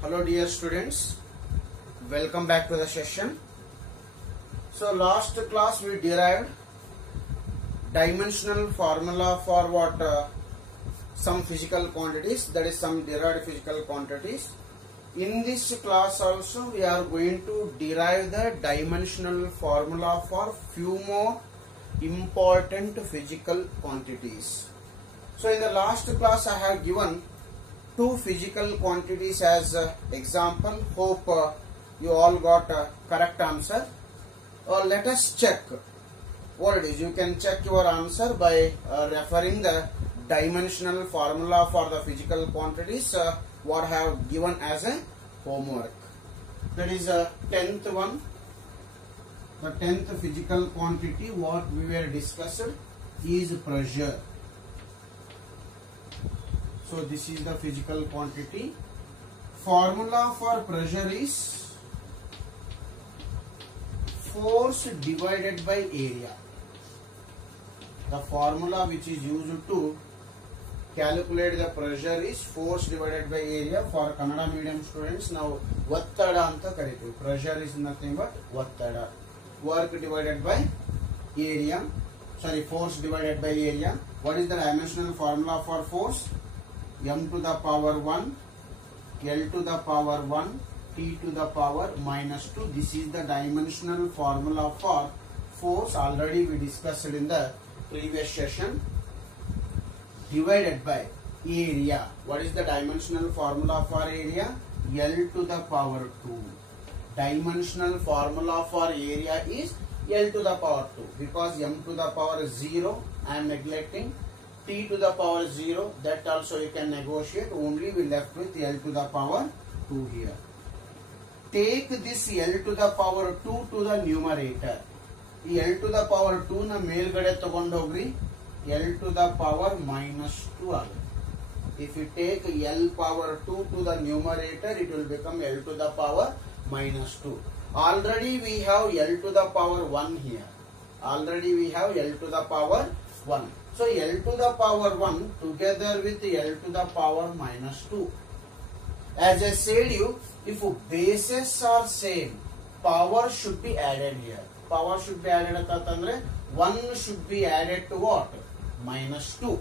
Hello dear students, welcome back to the session. So last class we derived dimensional formula for what some physical quantities, that is some derived physical quantities. In this class also we are going to derive the dimensional formula for few more important physical quantities. So in the last class I have given two physical quantities as example. Hope you all got a correct answer. Let us check what it is. You can check your answer by referring the dimensional formula for the physical quantities what I have given as a homework. That is a 10th one. The 10th physical quantity what we were discussed is pressure. So this is the physical quantity. Formula for pressure is force divided by area. The formula which is used to calculate the pressure is force divided by area. For Kannada medium students, now Vattada anta karitu. Pressure is nothing but Vattada. Work divided by area. Sorry, force divided by area. What is the dimensional formula for force? M to the power 1, L to the power 1, T to the power minus 2. This is the dimensional formula for force. Already we discussed in the previous session. Divided by area. What is the dimensional formula for area? L to the power 2. Dimensional formula for area is L to the power 2. Because M to the power 0 I am neglecting. T to the power 0, that also you can negotiate. Only we left with L to the power 2 here. Take this L to the power 2 to the numerator. L to the power 2 na ಮೇಲ್ಗಡೆ ತಗೊಂಡೋಗ್ರಿ. L to the power minus 2 ಆಗುತ್ತೆ. If you take L power 2 to the numerator, it will become L to the power minus 2. Already we have L to the power 1 here. Already we have L to the power 1. So L to the power 1 together with L to the power minus 2. As I said you, if bases are same, power should be added here. Power should be added at 1 should be added to what? Minus 2.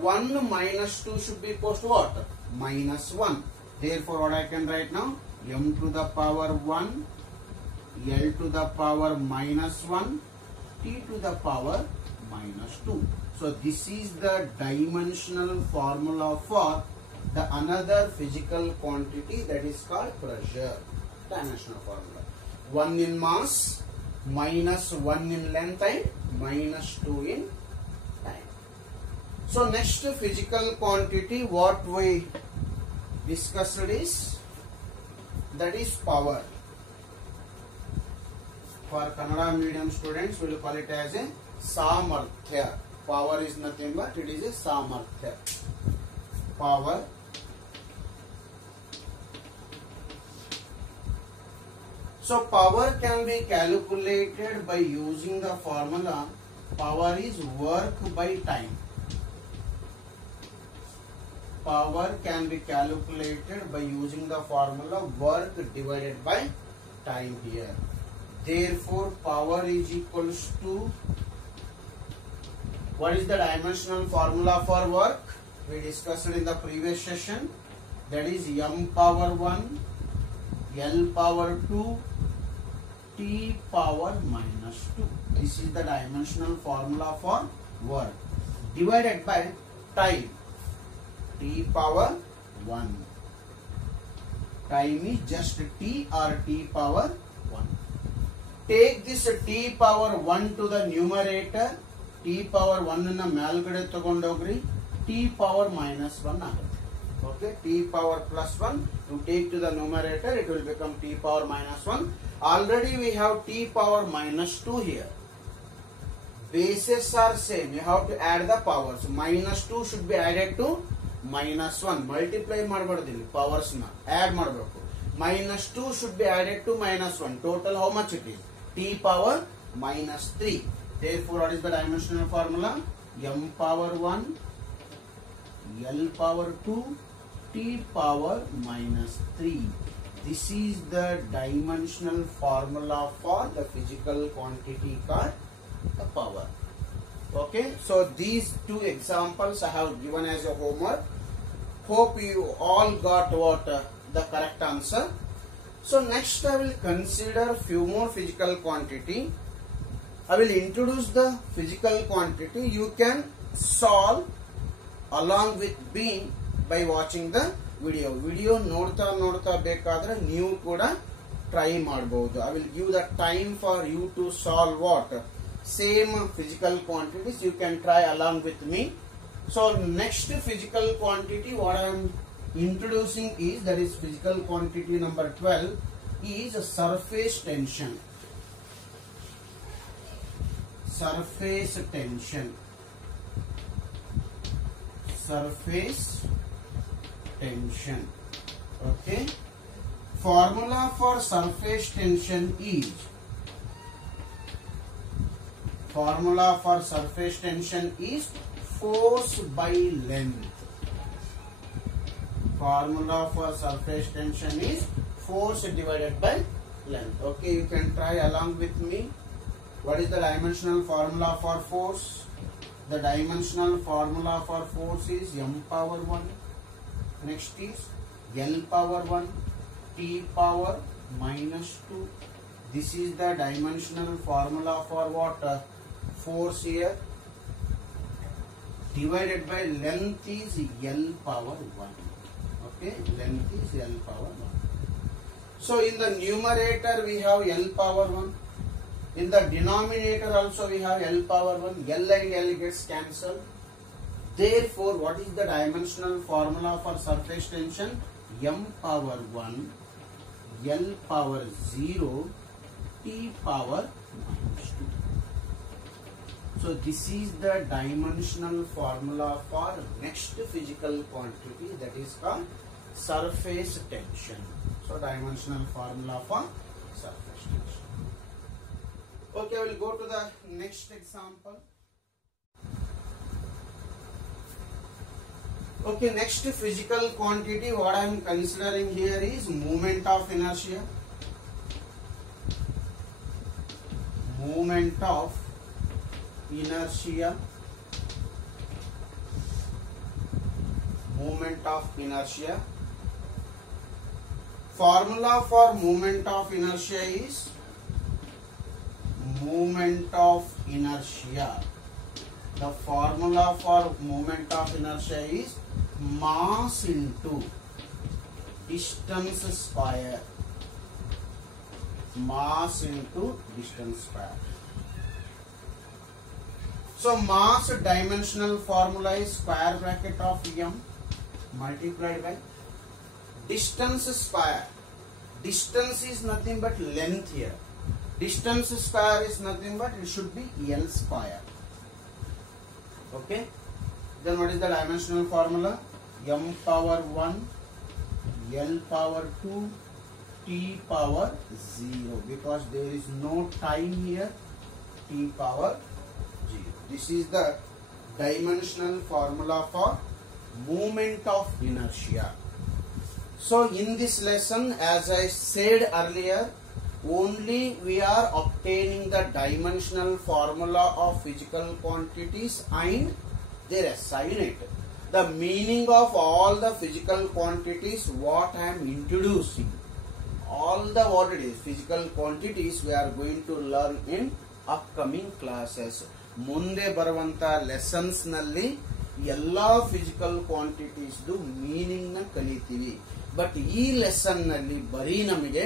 1 minus 2 should be equals to what? Minus 1. Therefore what I can write now? M to the power 1, L to the power minus 1, T to the power minus 2. So this is the dimensional formula for the another physical quantity, that is called pressure. Dimensional formula. 1 in mass, minus 1 in length and minus 2 in time. So next physical quantity what we discussed is, that is power. For Kannada medium students we will call it as a samarthya. Power is nothing but it is a samarthya. Power. So power can be calculated by using the formula. Power is work by time. Power can be calculated by using the formula work divided by time here. Therefore power is equals to, what is the dimensional formula for work? We discussed it in the previous session. That is M power 1, L power 2, T power minus 2. This is the dimensional formula for work. Divided by time. T power 1. Time is just T or T power 1. Take this T power 1 to the numerator. T power 1 na ಮೇಲ್ಗಡೆ ತಗೊಂಡೋಗ್ರಿ. T power minus 1 ಆಗುತ್ತೆ. Okay, T power plus 1 you take to the numerator, it will become T power minus 1. Already we have T power minus 2 here. Bases are same, you have to add the powers. Minus 2 should be added to minus 1. Multiply ಮಾಡಬಾರ್ದು, powers na add ಮಾಡಬೇಕು. Minus 2 should be added to minus 1. Total how much it is? T power minus 3. Therefore what is the dimensional formula? M power 1, L power 2, t power minus 3. This is the dimensional formula for the physical quantity called the power. Okay, so these two examples I have given as a homework. Hope you all got what the correct answer. So next I will consider few more physical quantity. I will introduce the physical quantity. You can solve along with me by watching the video. Video ನೋಡ್ತಾ ಬೇಕಾದ್ರೆ ನೀವು ಕೂಡ try ಮಾಡಬಹುದು. I will give the time for you to solve what same physical quantities. You can try along with me. So next physical quantity what I am introducing is, that is physical quantity number 12, is surface tension. Surface tension. Surface tension. Okay. Formula for surface tension is, force by length. Formula for surface tension is force divided by length. Okay, you can try along with me. What is the dimensional formula for force? The dimensional formula for force is m power 1. Next is L power 1, T power minus 2. This is the dimensional formula for what? Force here. Divided by length is L power 1. Okay, length is L power 1. So in the numerator we have L power 1. In the denominator also we have L power 1. L and L gets cancelled. Therefore, what is the dimensional formula for surface tension? M power 1, L power 0, T power minus 2. So this is the dimensional formula for next physical quantity, that is called surface tension. So dimensional formula for surface tension. Okay, we will go to the next example. Okay, next physical quantity what I am considering here is moment of inertia. Moment of inertia. Moment of inertia. Formula for moment of inertia is moment of inertia. The formula for moment of inertia is mass into distance square. Mass into distance square. So mass dimensional formula is square bracket of m multiplied by distance square. Distance is nothing but length here. Distance square is nothing but, it should be L square. Okay. Then what is the dimensional formula? M power 1, L power 2, T power 0. Because there is no time here, T power 0. This is the dimensional formula for moment of inertia. So in this lesson, as I said earlier, only we are obtaining the dimensional formula of physical quantities and their SI unit. The meaning of all the physical quantities what I am introducing, all the what it is physical quantities we are going to learn in upcoming classes. ಮುಂದೆ ಬರುವಂತ lessons ನಲ್ಲಿ ಎಲ್ಲಾ physical quantities meaning ನ ಕಲಿತೀವಿ. But ಈ lesson ನಲ್ಲಿ ಬರೀ ನಮಗೆ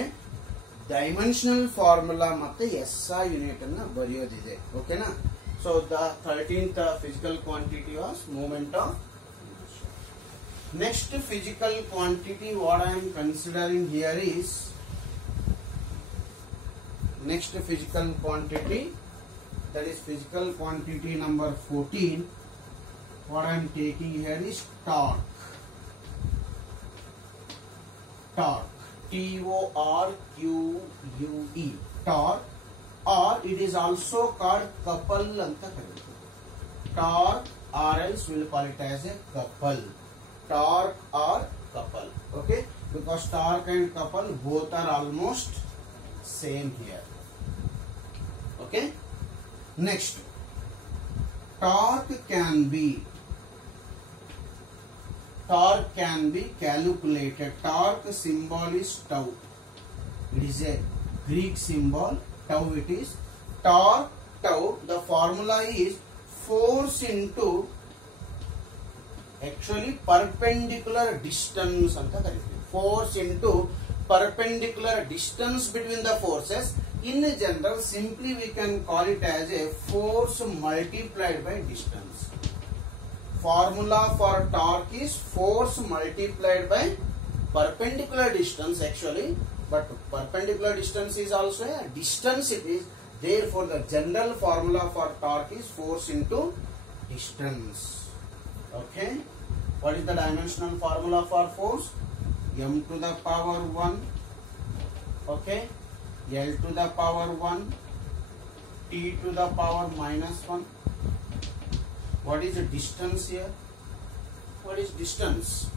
ಡೈಮೆನ್ಷನಲ್ ಫಾರ್ಮುಲಾ ಮತ್ತೆ SI ಯೂನಿಟ್ ಅನ್ನ ಬರೆಯೋದಿದೆ. ಓಕೆನಾ? So the 13th physical quantity was moment of inertia. Next physical quantity what I am considering here is, next physical quantity, that is physical quantity number 14. What I am taking here is torque. Torque. T-O-R-Q-U-E. Torque, or it is also called couple anta kareeತಾರೆ. Torque, or else we will call it as a couple. Torque or couple. Okay, because torque and couple both are almost same here. Okay, next, torque can be calculated. Torque symbol is tau. It is a Greek symbol, tau it is. Torque, tau, the formula is force into actually perpendicular distance anta karite. Force into perpendicular distance between the forces. In general, simply we can call it as a force multiplied by distance. Formula for torque is force multiplied by perpendicular distance actually, but perpendicular distance is also a distance it is. Therefore, the general formula for torque is force into distance. Okay. What is the dimensional formula for force? M to the power 1. Okay. L to the power 1. T to the power minus 1. What is the distance here? What is distance?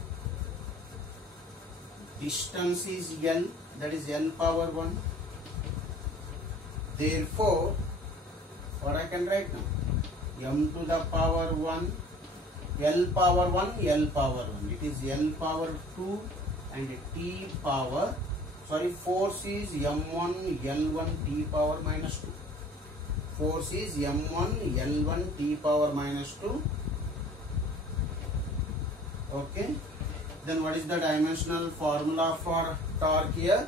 Distance is L, that is L power 1. Therefore, what I can write now? M to the power 1, L power 1, L power 1. It is L power 2 and T power, force is M1, L1, T power minus 2. Force is M1, L1, T power minus 2. Okay. Then what is the dimensional formula for torque here?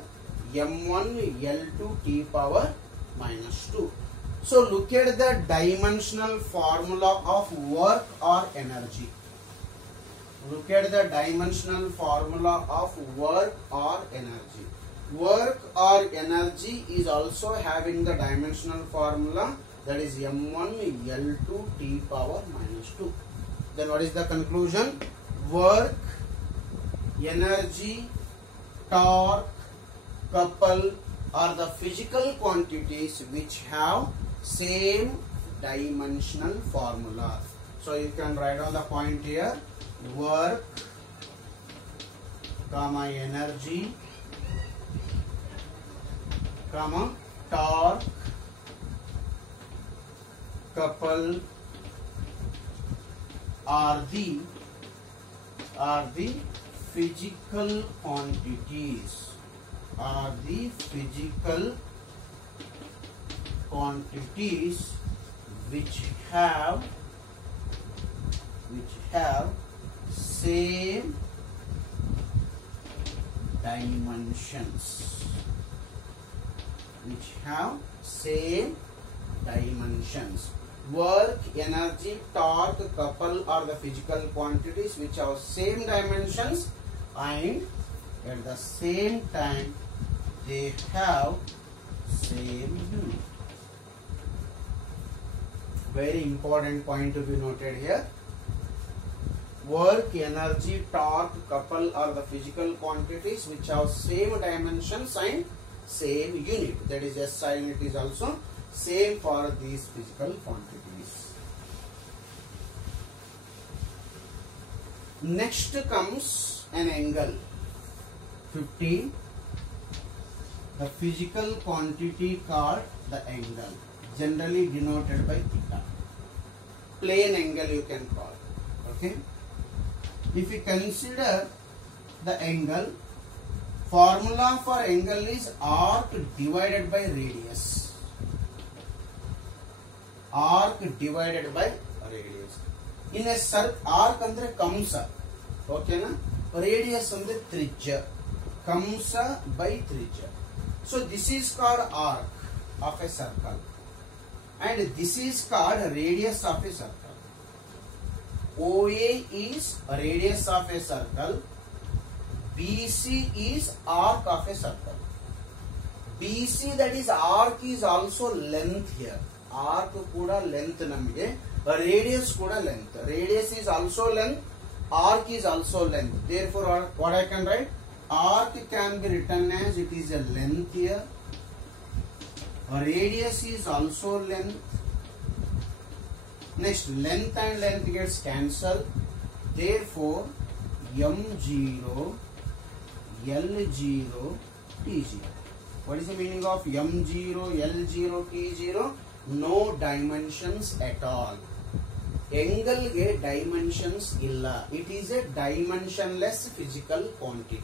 M1, L2, T power minus 2. So look at the dimensional formula of work or energy. Look at the dimensional formula of work or energy. Work or energy is also having the dimensional formula, that is M1 L2 T power minus 2. Then what is the conclusion? Work, energy, torque, couple are the physical quantities which have same dimensional formula. So you can write on the point here: work, comma energy, comma torque, couple are the physical quantities. Are the physical quantities which have same dimensions. Which have same dimensions. Work, energy, torque, couple are the physical quantities which have same dimensions, and at the same time they have same unit. Very important point to be noted here. Work, energy, torque, couple are the physical quantities which have same dimensions and same unit. That is SI unit is also same for these physical quantities. Next comes an angle. 15. The physical quantity called the angle, generally denoted by theta. Plane angle you can call. Okay. If you consider the angle, formula for angle is arc divided by radius. Arc divided by radius. In a circle, arc andre kamsa. Okay na? Radius andre trijya. Kamsa by trijya. So this is called arc of a circle, and this is called radius of a circle. OA is radius of a circle. BC is arc of a circle. BC, that is arc, is also length here. Arc kuda length namige. Radius kuda length. Radius is also length. Arc is also length. Therefore, what I can write? Arc can be written as it is a length here. Radius is also length. Next, length and length gets cancelled. Therefore, M0, L0, T0. What is the meaning of M0, L0, T0? No dimensions at all. Angle ge dimensions illa. It is a dimensionless physical quantity.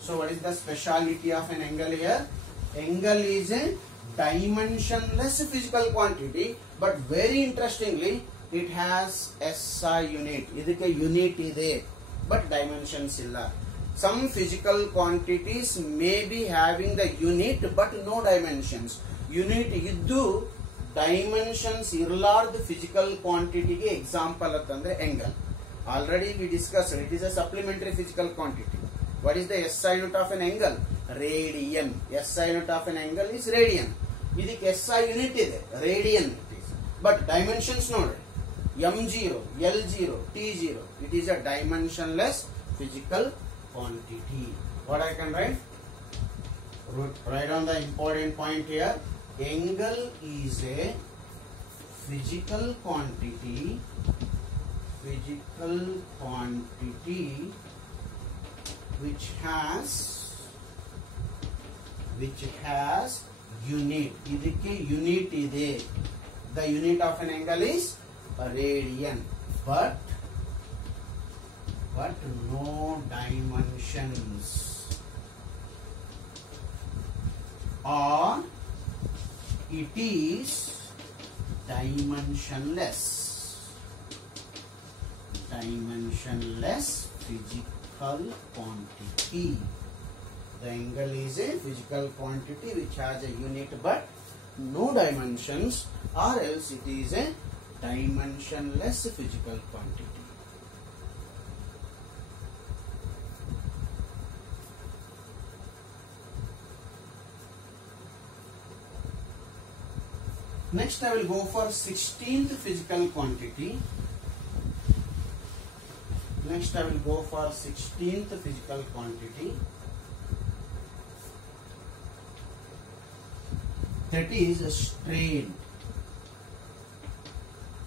So what is the speciality of an angle here? Angle is a dimensionless physical quantity, but very interestingly, it has SI unit. Idike unit ide, but dimensions illa. Some physical quantities may be having the unit, but no dimensions. Unit iddu dimensions irlardu physical quantity ge example atandre angle. Already we discussed it is a supplementary physical quantity. What is the SI unit of an angle? Radian. SI unit of an angle is radian. Idik SI unit ide, radian it is. But dimensions no. M0, L0, T0. It is a dimensionless physical quantity. What I can write? Write on the important point here. Angle is a physical quantity which has unit. Idike unit ide. The unit of an angle is a radian, but no dimensions, or it is dimensionless physical quantity. The angle is a physical quantity which has a unit but no dimensions, or else it is a dimensionless physical quantity. Next I will go for 16th physical quantity. That is strain.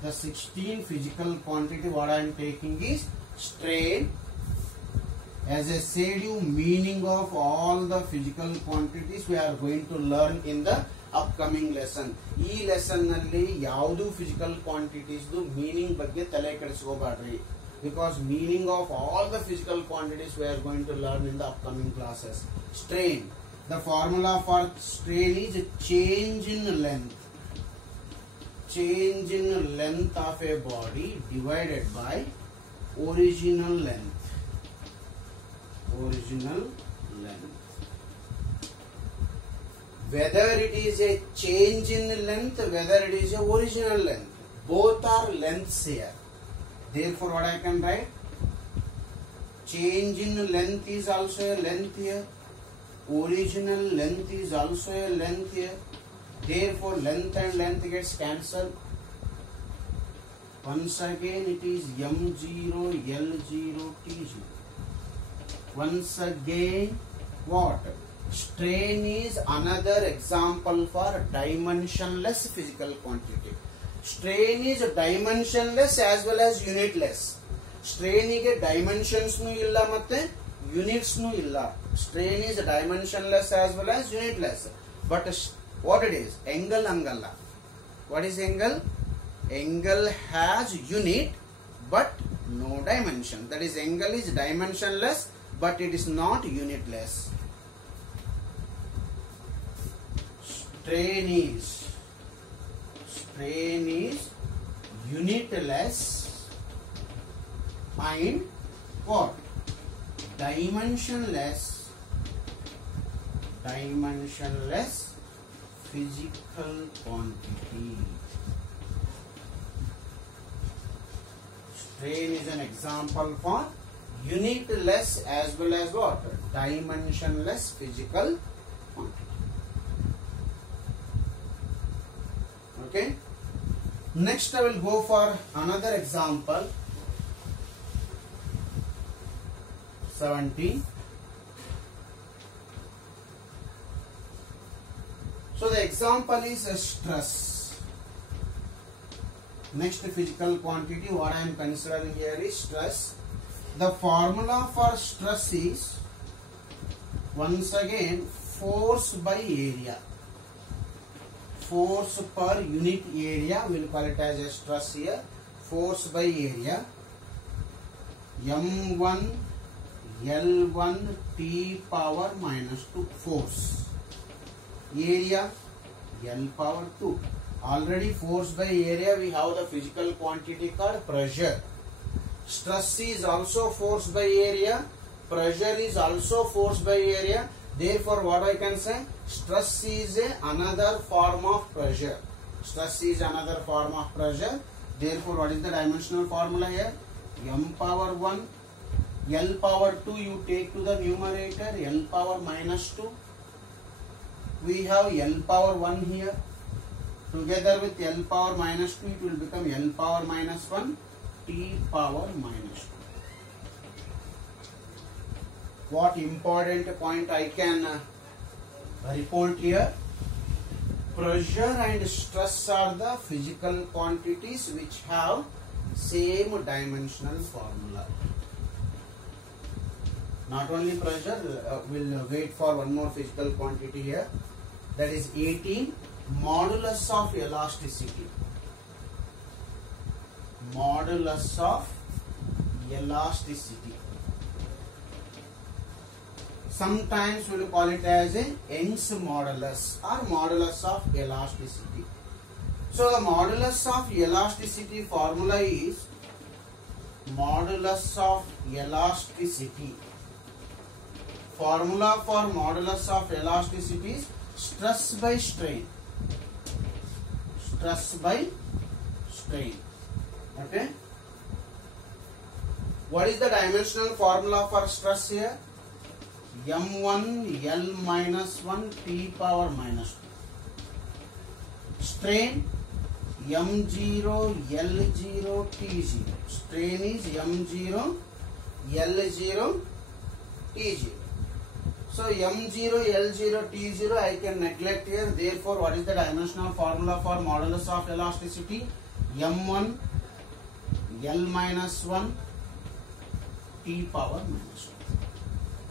The 16th physical quantity what I am taking is strain. As I said you, meaning of all the physical quantities we are going to learn in the upcoming lesson. Ee lesson nalli yaudu physical quantities do meaning bagge tale kedisikobaadri, because meaning of all the physical quantities we are going to learn in the upcoming classes. Strain. The formula for strain is change in length. Change in length of a body divided by original length. Whether it is a change in length, whether it is a original length, both are lengths here. Therefore what I can write? Change in length is also a length here. Original length is also a length here. Therefore length and length gets cancelled. Once again it is M0, L0, T0. Once again what? Strain is another example for dimensionless physical quantity. Strain is dimensionless as well as unitless. Strain ige dimensions nu illa matte units nu illa. Strain is dimensionless as well as unitless. But what it is? Angle angalla. What is angle? Angle has unit but no dimension. That is, angle is dimensionless but it is not unitless. Strain is unitless and what? Dimensionless physical quantity. Strain is an example for unitless as well as what? Dimensionless physical quantity. Okay. Next I will go for another example. 17. So the example is a stress. Next physical quantity what I am considering here is stress. The formula for stress is once again force by area. Force per unit area, we will call it as a stress here. Force by area. M1 L1 T power minus 2 force. Area L power 2. Already force by area we have the physical quantity called pressure. Stress is also force by area. Pressure is also force by area. Therefore, what I can say? Stress is another form of pressure. Stress is another form of pressure. Therefore, what is the dimensional formula here? M power 1, L power 2 you take to the numerator, L power minus 2. We have L power 1 here. Together with L power minus 2, it will become L power minus 1, T power minus 2. What important point I can report here? Pressure and stress are the physical quantities which have same dimensional formula. Not only pressure, we'll wait for one more physical quantity here. That is 18, modulus of elasticity. Modulus of elasticity. Sometimes we will call it as a Young's modulus or modulus of elasticity. So the modulus of elasticity formula is modulus of elasticity. Formula for modulus of elasticity is stress by strain. Stress by strain. Okay. What is the dimensional formula for stress here? M1 L minus 1 T power minus 2. Strain M0 L0 T0. Strain is M0 L0 T0. So M0 L0 T0 I can neglect here. Therefore, what is the dimensional formula for modulus of elasticity? M1 L minus 1 T power minus 2.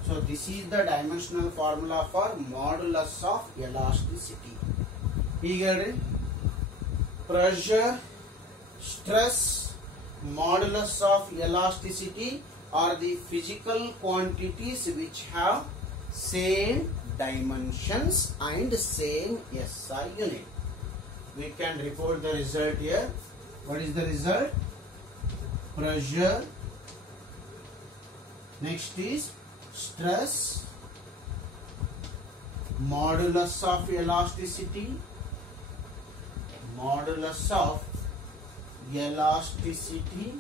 So this is the dimensional formula for modulus of elasticity. Here, pressure, stress, modulus of elasticity are the physical quantities which have same dimensions and same SI unit. We can report the result here. What is the result? Pressure. Next is stress, modulus of elasticity, modulus of elasticity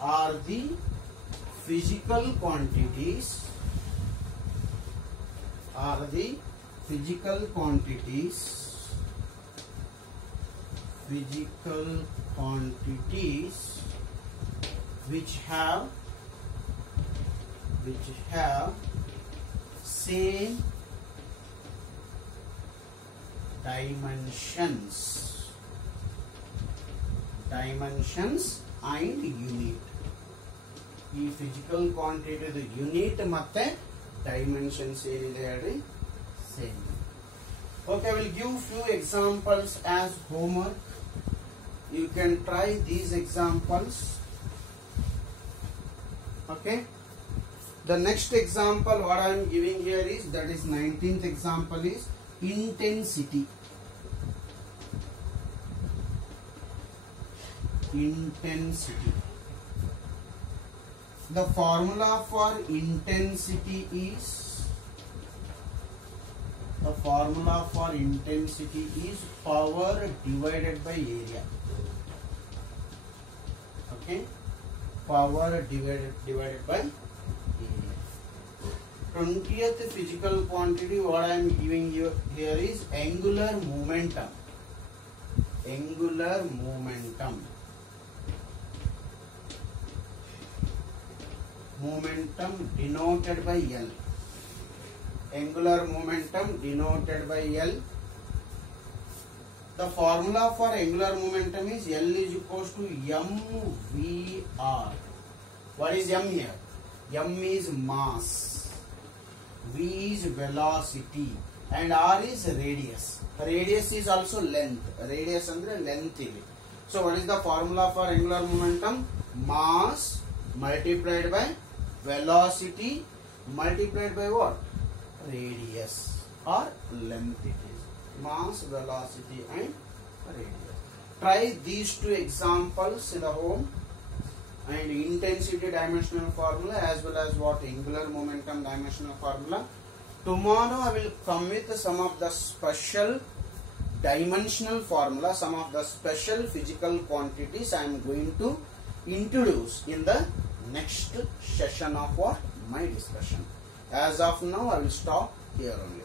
are the physical quantities, which have same dimensions and unit. ಈ physical quantity the unit ಮತ್ತೆ dimensions ಏನಿದೆ same. Okay, I will give few examples as homework. You can try these examples. Okay. The next example what I am giving here is, that is 19th example, is intensity. Intensity. The formula for intensity is power divided by area. Okay, power divided by area. 20th physical quantity what I am giving you here is angular momentum. Angular momentum. Momentum denoted by L. Angular momentum denoted by L. The formula for angular momentum is L is equals to mvr. What is m here? M is mass, v is velocity, and r is radius. Radius is also length. Radius andre length ili. So what is the formula for angular momentum? Mass multiplied by velocity multiplied by what? Radius or length it is. Mass, velocity and radius. Try these two examples in the home, and intensity dimensional formula as well as what angular momentum dimensional formula. Tomorrow I will come with some of the special dimensional formula, some of the special physical quantities I am going to introduce in the next session of what? My discussion. As of now I will stop here only.